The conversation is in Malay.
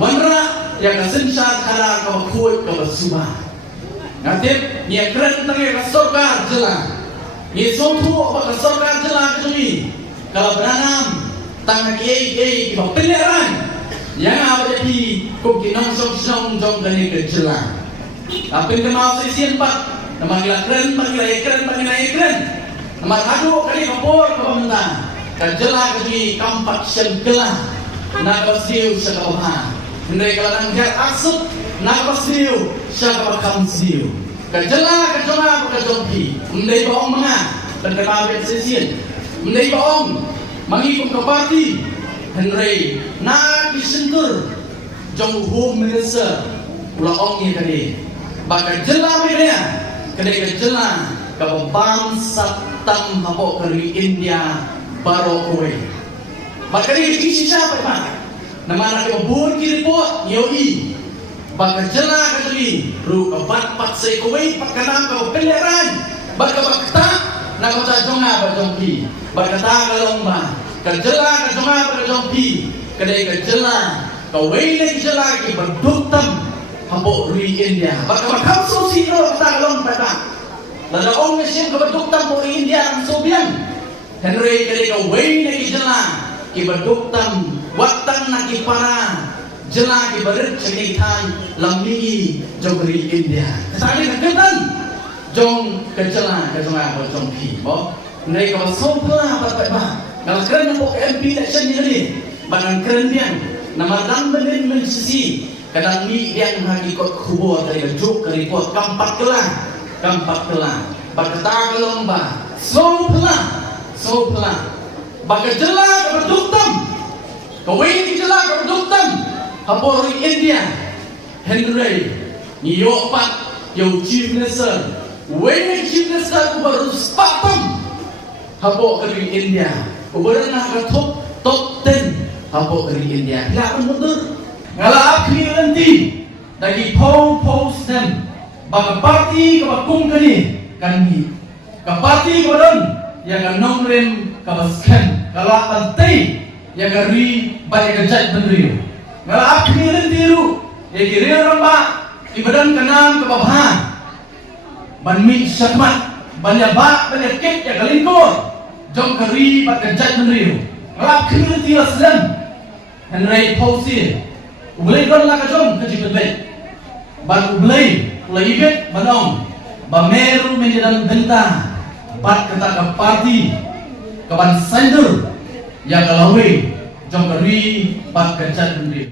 wanra yang sensar kara ka khoi ka suba ngatip ni keren tangi ka sarkar jela ni sonthu ka sarkar jela ka jumi kalau beranam tangan kiai ki pilihan yang apa jadi kok kinong song jong kani ke jela apa yang mau sesian pak nama keren nama kadu kali kapor ke pemerintah ka jela ka jumi kampak syen gelah na ka siu sa kapha Hendai kalau nangkat aksud, nak pasriu, siapa bakal siu. Kejela, kejoma, kejompi. Hendai baong mengah, dan kebabit sesian. Hendai baong, mengikut ke parti. Hendai nak disentur, jom home minister, ulah ongnya kali. Baka jela mereka, kedai kejela, kalau bangsa tam hapok dari India baru kowe. Baka dia isi siapa pak? Nama anak kebun kiri pot nyoi, baka jela kali, ru kebat pat sekoi pat kanam kau peleran, baka bakta nak kau cajonga bajongpi, baka ta kalomba, kejela kajonga bajongpi, kedai kejela kau wei jela ki berduktam hambok rui India, baka bakam susi ro ta kalomba ta, lalu orang mesin kau berduktam rui India sobian, Henry kedai kau wei jela ki berduktam watang naki para jela ki berit cekitan lambi jogri India kesali keketan jong kejela kejela jong pi bo nei ko sopla apa kalau keren ko MP election ni banan keren dia nama dan benin mensisi kadang ni yang hakikot kubur dari juk ke report kampak kelah bakta lomba sopla baka jela berduktam kawin di jela berduktam hapori India Henry New Pak Yo Chief Minister Wayne Chief Minister baru sepatam hapo dari India kemudian nak top 10 hapo dari India tidak mundur ngalah akhir nanti dari post them baka parti kabakung kani ke parti koron yang nongren kabaskan kalau antai yang kari banyak kerja bendrio. Kalau akhirnya tiru, yang kiri rambak ibadan kenam kebabahan, banmi syakmat, banyak bak, banyak kek yang kalingkor, jom kari banyak kerja bendrio. Kalau akhirnya tiru sedang, Henry Pausi, ubelai kon lah kajom kerja berbeda, ban ubelai ibet banong, bameru menjadi bentang, bat kata ke parti, kapan sender. Yang kalau jom kari bat kerja sendiri.